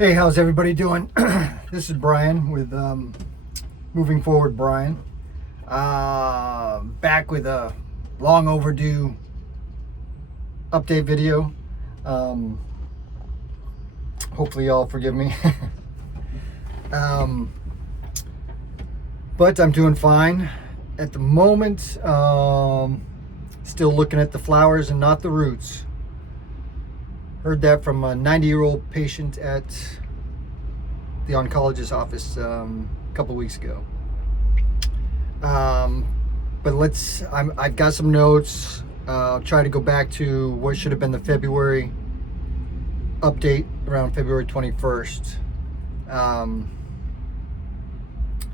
Hey, how's everybody doing? This is Brian with Moving Forward Brian. Back with a long overdue update video. Hopefully y'all forgive me. But I'm doing fine at the moment. Still looking at the flowers and not the roots. Heard that from a 90-year-old patient at the oncologist's office a couple weeks ago. But I've got some notes. I'll try to go back to what should have been the February update around February 21st.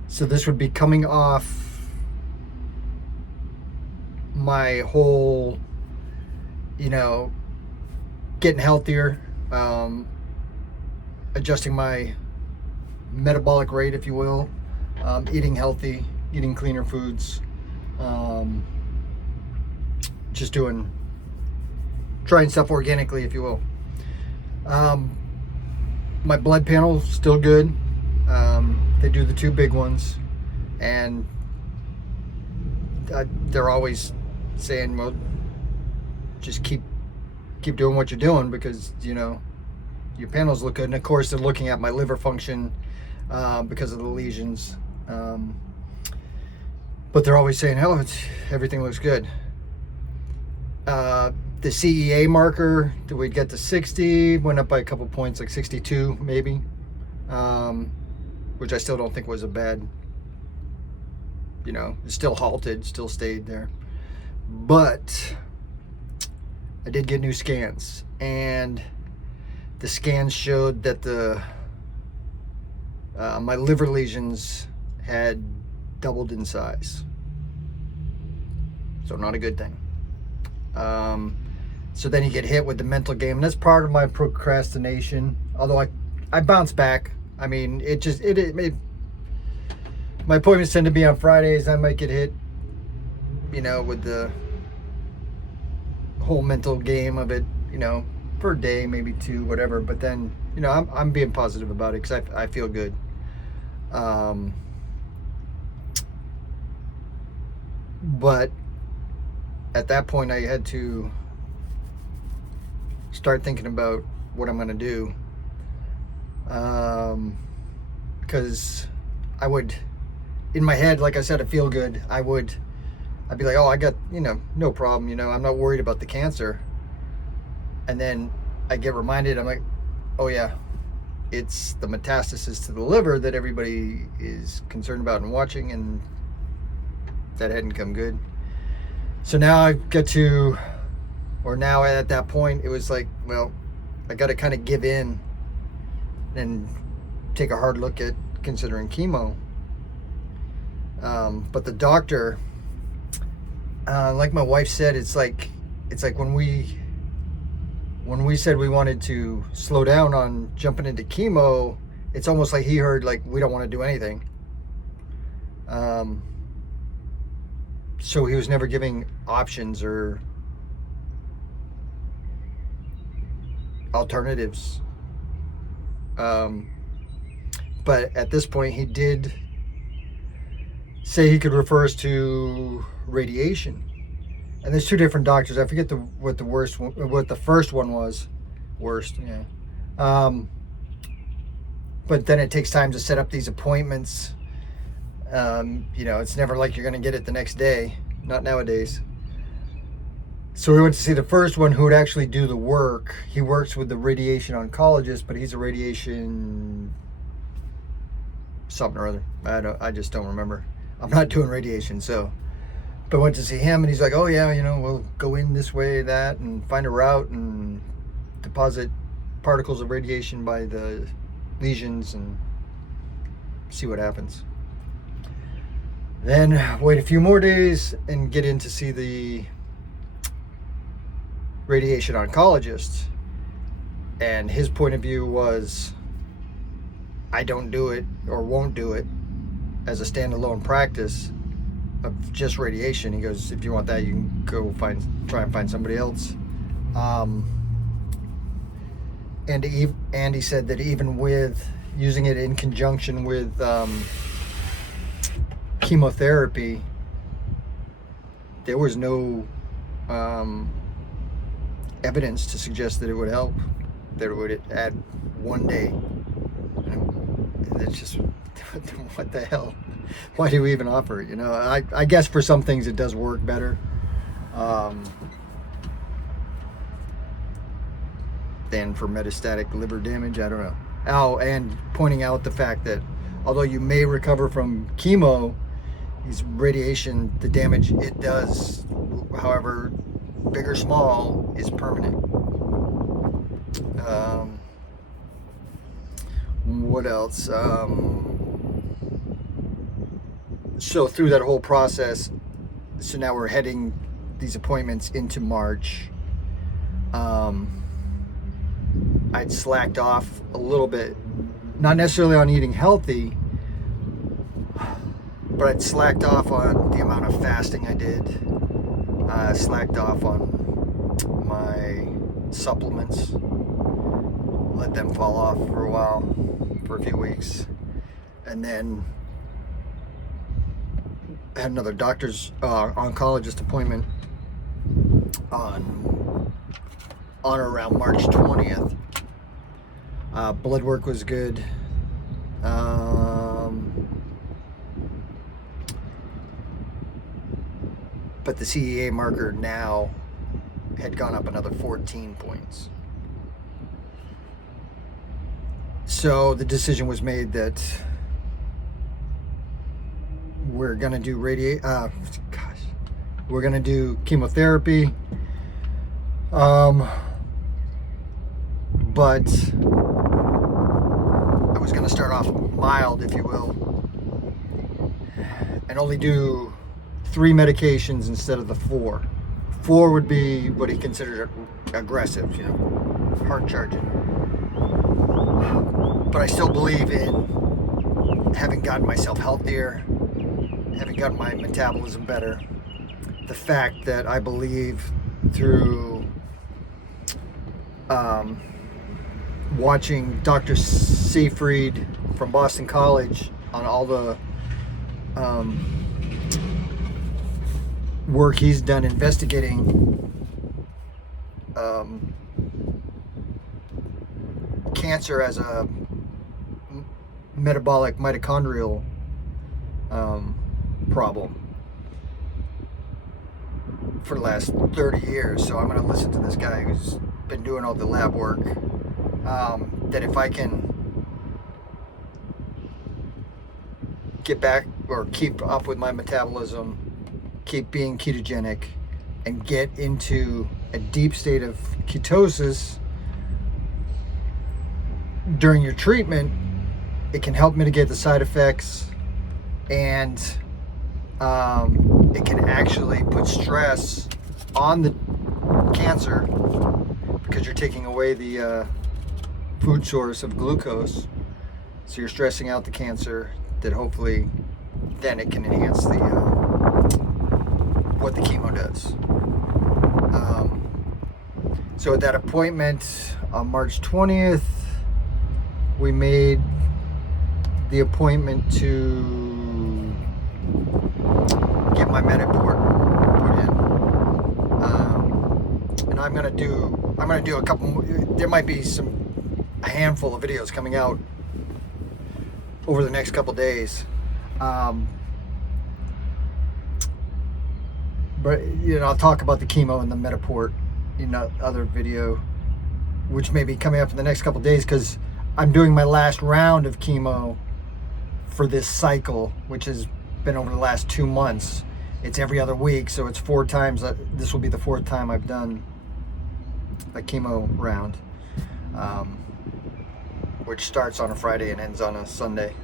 So this would be coming off my whole, getting healthier, adjusting my metabolic rate, if you will, eating healthy, eating cleaner foods, just trying stuff organically, if you will. My blood panel still good. They do the two big ones, and they're always saying, well, just keep doing what you're doing, because your panels look good. And of course they're looking at my liver function because of the lesions, but they're always saying, oh, everything looks good. The CEA marker, we'd get to 60, went up by a couple points, like 62 maybe, which I still don't think was a bad, it still halted, still stayed there. But I did get new scans, and the scans showed that my liver lesions had doubled in size. So not a good thing. So then you get hit with the mental game, and that's part of my procrastination. Although I bounce back. I mean, my appointments tend to be on Fridays. I might get hit, with the whole mental game of it, per day, maybe two, whatever. But then, I'm being positive about it because I feel good. But at that point, I had to start thinking about what I'm going to do. Because I would, in my head, like I said, I feel good. I'd be like, oh, I got, no problem. I'm not worried about the cancer. And then I get reminded, I'm like, oh yeah, it's the metastasis to the liver that everybody is concerned about and watching, and that hadn't come good. So now I've got to, or now at that point, it was like, well, I got to kind of give in and take a hard look at considering chemo. But the doctor, like my wife said, it's like when we said we wanted to slow down on jumping into chemo, it's almost like he heard, like, we don't want to do anything. So he was never giving options or alternatives. But at this point, he did say he could refer us to radiation. And there's two different doctors. I forget what the first one was. Worst, yeah. But then it takes time to set up these appointments. It's never like you're going to get it the next day. Not nowadays. So we went to see the first one, who would actually do the work. He works with the radiation oncologist, but he's a radiation something or other. I just don't remember. I'm not doing radiation, so. But went to see him, and he's like, oh yeah, we'll go in this way, that, and find a route and deposit particles of radiation by the lesions and see what happens. Then wait a few more days and get in to see the radiation oncologist. And his point of view was, I don't do it or won't do it as a standalone practice of just radiation. He goes, if you want that, you can go try and find somebody else. and he said that even with using it in conjunction with chemotherapy, there was no evidence to suggest that it would help, that it would add 1 day. And it's just, what the hell? Why do we even offer it? I guess for some things it does work better than for metastatic liver damage. I don't know. Oh, and pointing out the fact that although you may recover from chemo, these radiation, the damage it does, however big or small, is permanent. What else? So through that whole process, so now we're heading these appointments into March. I'd slacked off a little bit, not necessarily on eating healthy, but I'd slacked off on the amount of fasting I did. Slacked off on my supplements, let them fall off for a while, for a few weeks, and then had another doctor's oncologist appointment on or around March 20th. Blood work was good. But the CEA marker now had gone up another 14 points. So the decision was made that we're gonna do we're gonna do chemotherapy. But I was gonna start off mild, if you will, and only do 3 medications instead of the 4. 4 would be what he considered aggressive, heart charging. But I still believe in having gotten myself healthier, having gotten my metabolism better. The fact that I believe through watching Dr. Seyfried from Boston College on all the work he's done investigating cancer as a metabolic mitochondrial problem for the last 30 years. So I'm going to listen to this guy who's been doing all the lab work, that if I can get back or keep up with my metabolism, keep being ketogenic, and get into a deep state of ketosis during your treatment, it can help mitigate the side effects, and it can actually put stress on the cancer because you're taking away the food source of glucose. So you're stressing out the cancer, that hopefully then it can enhance the what the chemo does. So at that appointment on March 20th, we made the appointment to get my Mediport put in, and I'm gonna do a couple more. There might be a handful of videos coming out over the next couple days, but I'll talk about the chemo and the Mediport in other video, which may be coming up in the next couple days, because I'm doing my last round of chemo for this cycle, which has been over the last 2 months. It's every other week, so it's 4 times. This will be the 4th time I've done a chemo round, which starts on a Friday and ends on a Sunday.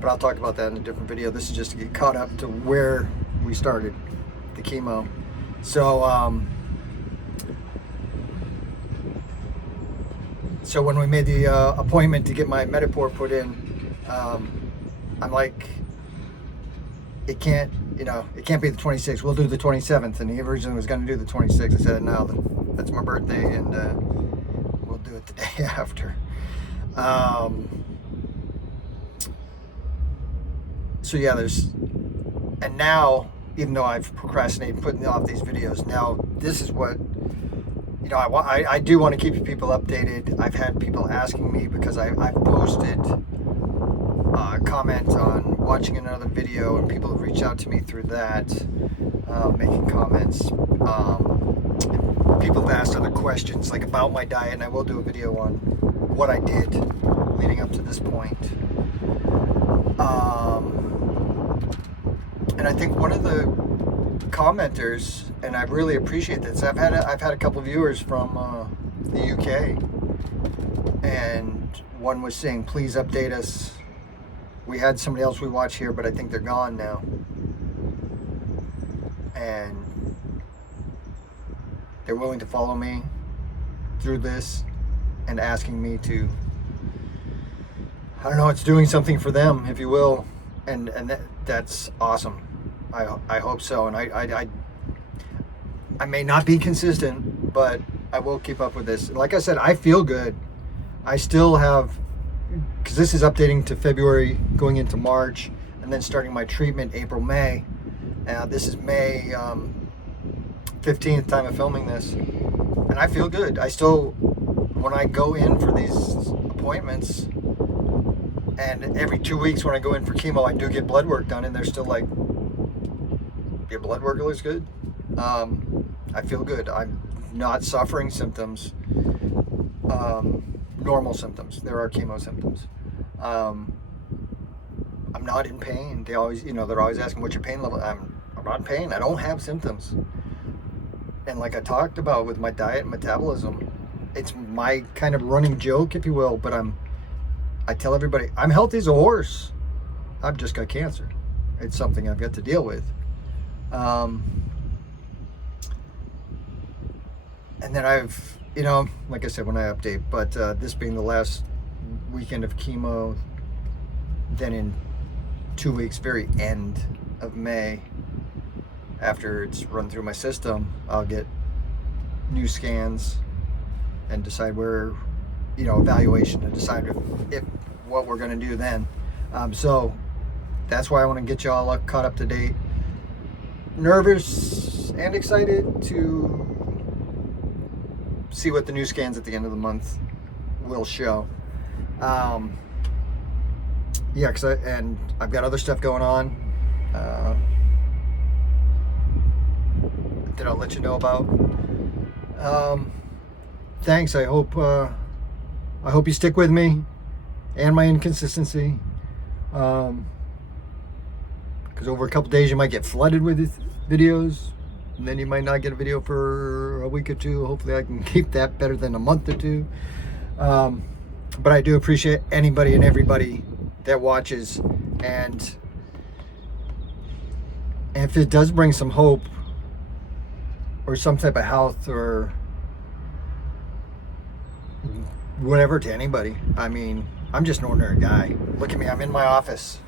But I'll talk about that in a different video. This is just to get caught up to where we started the chemo. So when we made the appointment to get my Mediport put in, I'm like, it can't be the 26th. We'll do the 27th. And he originally was going to do the 26th. I said, no, that's my birthday, and we'll do it the day after. So yeah, and now, even though I've procrastinated putting off these videos, now this is what, I do want to keep people updated. I've had people asking me, because I've posted comments on watching another video, and people have reached out to me through that, making comments. People have asked other questions, like about my diet, and I will do a video on what I did leading up to this point. And I think one of the commenters, and I really appreciate this, I've had a couple of viewers from the UK, and one was saying, please update us. We had somebody else we watch here, but I think they're gone now. And they're willing to follow me through this and asking me to, I don't know, it's doing something for them, if you will. And that's awesome. I hope so. And I may not be consistent, but I will keep up with this. Like I said, I feel good. I still have, because this is updating to February, going into March, and then starting my treatment April, May. This is May 15th time of filming this, and I feel good. I still, when I go in for these appointments, and every 2 weeks when I go in for chemo, I do get blood work done, and they're still like, your blood work looks good. I feel good. I'm not suffering symptoms, normal symptoms. There are chemo symptoms. I'm not in pain. They always, they're always asking, what's your pain level? I'm not in pain. I don't have symptoms. And like I talked about with my diet and metabolism, it's my kind of running joke, if you will, but I tell everybody, I'm healthy as a horse. I've just got cancer. It's something I've got to deal with. And then I've, like I said, when I update, but this being the last weekend of chemo, then in 2 weeks, very end of May, after it's run through my system, I'll get new scans and decide where, evaluation, and decide if what we're going to do then. So that's why I want to get you all caught up to date. Nervous and excited to see what the new scans at the end of the month will show. Yeah, and I've got other stuff going on that I'll let you know about. Thanks. I hope you stick with me and my inconsistency. Because over a couple days you might get flooded with videos, and then you might not get a video for a week or two. Hopefully I can keep that better than a month or two. But I do appreciate anybody and everybody that watches, and if it does bring some hope or some type of health or whatever to anybody. I mean, I'm just an ordinary guy. Look at me, I'm in my office.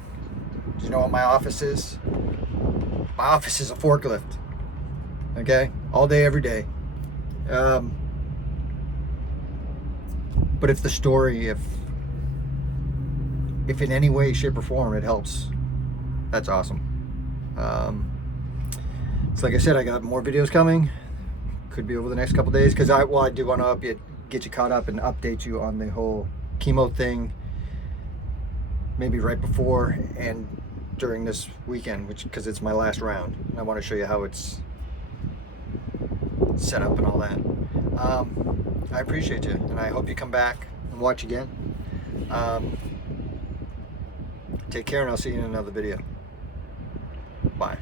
Do you know what my office is? My office is a forklift. Okay? All day, every day. But if the story, if in any way, shape, or form it helps, that's awesome. So like I said, I got more videos coming. Could be over the next couple days, because I do want to get you caught up and update you on the whole chemo thing, maybe right before and during this weekend, because it's my last round. And I want to show you how it's set up and all that. I appreciate you, and I hope you come back and watch again. Take care, and I'll see you in another video. Bye.